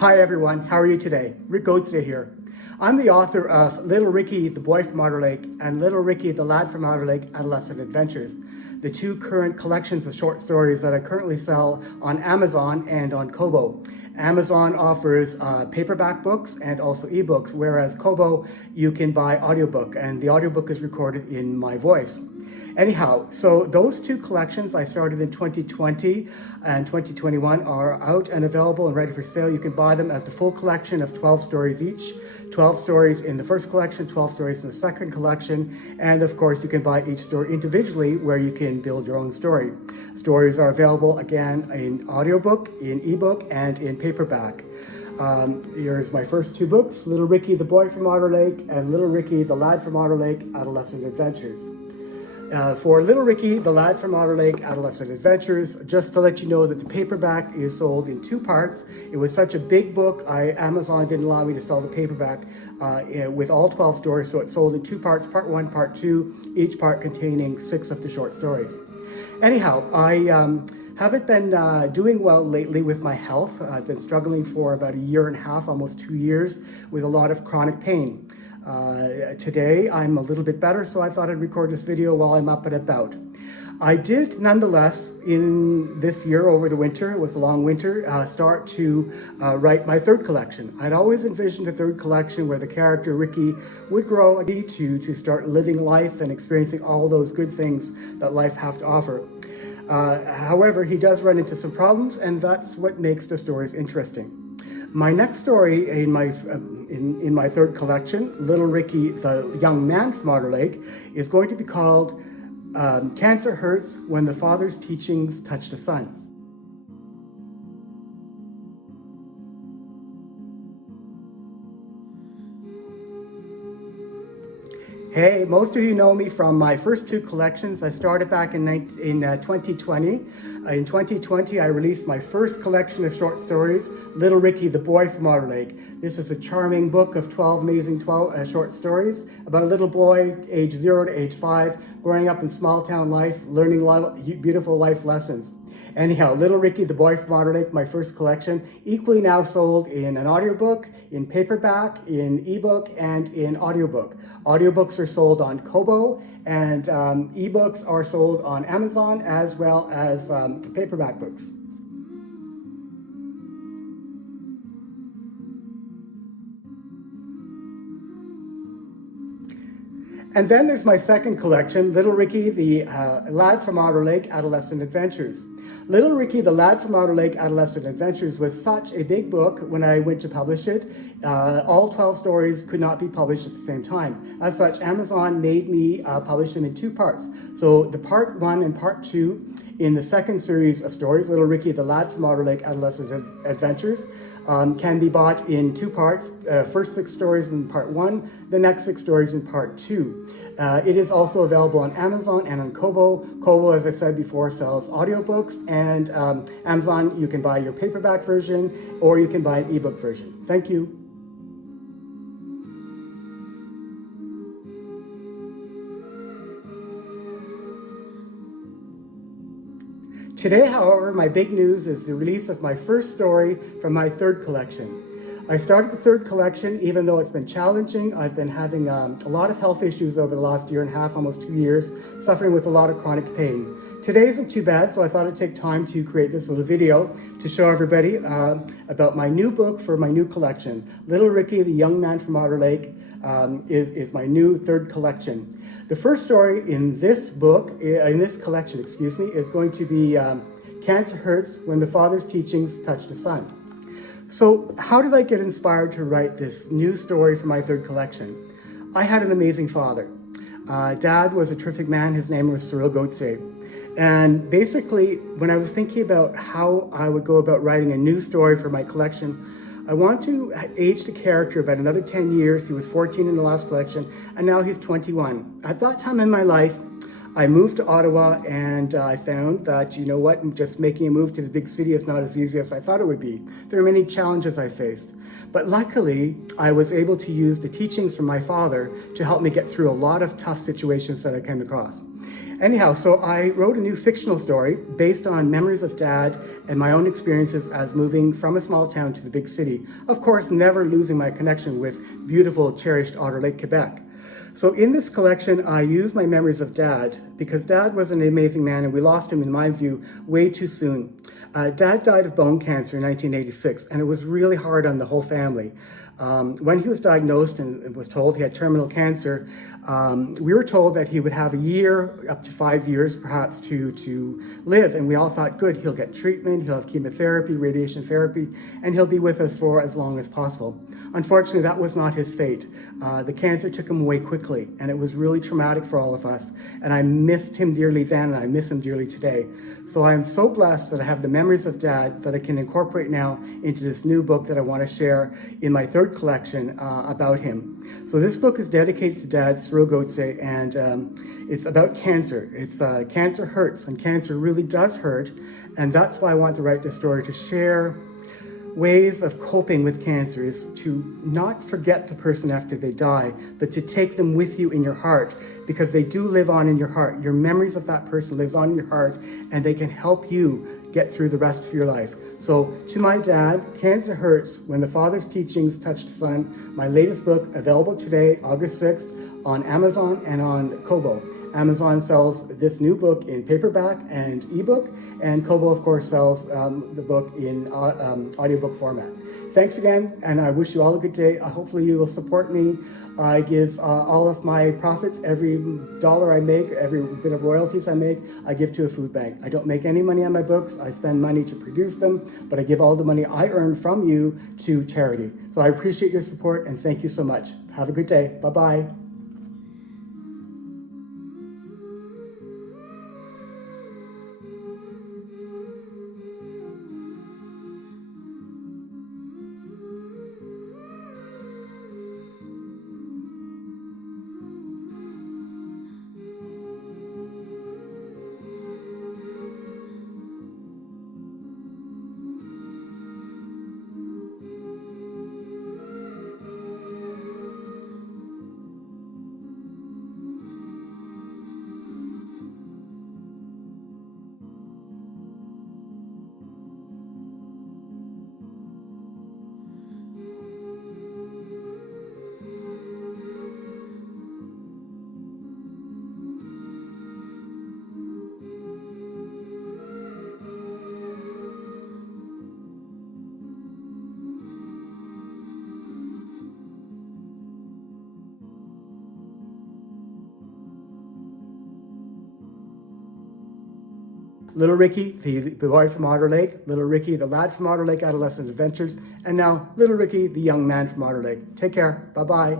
Hi everyone, how are you today? Rick Gauthier here. I'm the author of Little Ricky, the Boy from Otter Lake, and Little Ricky, the Lad from Otter Lake, Adolescent Adventures, the two current collections of short stories that I currently sell on Amazon and on Kobo. Amazon offers paperback books and also ebooks, whereas Kobo you can buy audiobook, and the audiobook is recorded in my voice. Anyhow, so those two collections I started in 2020 and 2021 are out and available and ready for sale. You can buy them as the full collection of 12 stories each. 12 stories in the first collection, 12 stories in the second collection, and of course you can buy each story individually where you can build your own story. Stories are available again in audiobook, in ebook, and in paperback. Here's my first two books, Little Ricky, the Boy from Otter Lake, and Little Ricky, the Lad from Otter Lake, Adolescent Adventures. For Little Ricky, the Lad from Otter Lake, Adolescent Adventures, just to let you know that the paperback is sold in two parts. It was such a big book, Amazon didn't allow me to sell the paperback with all 12 stories, so it's sold in two parts, part one, part two, each part containing 6 of the short stories. Anyhow, I haven't been doing well lately with my health. I've been struggling for about a year and a half, almost 2 years, with a lot of chronic pain. Today I'm a little bit better, so I thought I'd record this video while I'm up and about. I did nonetheless in this year over the winter, it was a long winter, start to write my third collection. I'd always envisioned a third collection where the character Ricky would grow to start living life and experiencing all those good things that life have to offer. However, he does run into some problems, and that's what makes the stories interesting. My next story in my third collection, Little Ricky, the Young Man from Otter Lake, is going to be called Cancer Hurts When the Father's Teachings Touch the Son. Hey, most of you know me from my first two collections. I started back in 2020. In 2020, I released my first collection of short stories, Little Ricky, the Boy from Otter Lake. This is a charming book of 12 amazing short stories about a little boy, age 0 to age 5, growing up in small town life, learning beautiful life lessons. Anyhow, Little Ricky, the Boy from Otter Lake, my first collection, equally now sold in an audiobook, in paperback, in ebook, and in audiobook. Audiobooks are sold on Kobo, and ebooks are sold on Amazon, as well as paperback books. And then there's my second collection, Little Ricky, the Lad from Otter Lake, Adolescent Adventures. Little Ricky, the Lad from Otter Lake, Adolescent Adventures was such a big book when I went to publish it. All 12 stories could not be published at the same time. As such, Amazon made me publish them in two parts. So the part one and part two in the second series of stories, Little Ricky, the Lad from Otter Lake, Adolescent Adventures, can be bought in two parts, first 6 stories in part 1, the next 6 stories in part 2. It is also available on Amazon and on Kobo. Kobo, as I said before, sells audiobooks, and Amazon, you can buy your paperback version or you can buy an ebook version. Thank you. Today, however, my big news is the release of my first story from my third collection. I started the third collection even though it's been challenging. I've been having a lot of health issues over the last year and a half, almost 2 years, suffering with a lot of chronic pain. Today isn't too bad, so I thought I'd take time to create this little video to show everybody about my new book for my new collection. Little Ricky, the Young Man from Otter Lake is my new third collection. The first story in this book, in this collection, excuse me, is going to be Cancer Hurts When the Father's Teachings Touch the Son. So how did I get inspired to write this new story for my third collection? I had an amazing father. Dad was a terrific man. His name was Cyril Gauthier. And basically, when I was thinking about how I would go about writing a new story for my collection, I want to age the character about another 10 years. He was 14 in the last collection, and now he's 21. At that time in my life, I moved to Ottawa, and I found that, you know what, just making a move to the big city is not as easy as I thought it would be. There are many challenges I faced. But luckily, I was able to use the teachings from my father to help me get through a lot of tough situations that I came across. Anyhow, so I wrote a new fictional story based on memories of Dad and my own experiences as moving from a small town to the big city. Of course, never losing my connection with beautiful, cherished Otter Lake, Quebec. So in this collection, I use my memories of Dad because Dad was an amazing man and we lost him, in my view, way too soon. Dad died of bone cancer in 1986 and it was really hard on the whole family. When he was diagnosed and was told he had terminal cancer, we were told that he would have a year, up to 5 years perhaps, to live. And we all thought, good, he'll get treatment, he'll have chemotherapy, radiation therapy, and he'll be with us for as long as possible. Unfortunately, that was not his fate. The cancer took him away quickly, and it was really traumatic for all of us. And I missed him dearly then, and I miss him dearly today. So I am so blessed that I have the memories of Dad that I can incorporate now into this new book that I want to share in my third collection about him. So this book is dedicated to Dad, Cyril Gauthier, and it's about cancer. It's cancer hurts, and cancer really does hurt. And that's why I want to write this story, to share ways of coping with cancer, is to not forget the person after they die, but to take them with you in your heart, because they do live on in your heart. Your memories of that person lives on in your heart, and they can help you get through the rest of your life. So to my dad, Cancer Hurts, When the Father's Teachings Touched the Son, my latest book, available today, August 6th, on Amazon and on Kobo. Amazon sells this new book in paperback and ebook, and Kobo, of course, sells the book in audiobook format. Thanks again, and I wish you all a good day. Hopefully you will support me. I give all of my profits, every dollar I make, every bit of royalties I make, I give to a food bank. I don't make any money on my books. I spend money to produce them, but I give all the money I earn from you to charity. So I appreciate your support, and thank you so much. Have a good day. Bye-bye. Little Ricky, the boy from Otter Lake, Little Ricky, the lad from Otter Lake Adolescent Adventures, and now Little Ricky, the young man from Otter Lake. Take care. Bye-bye.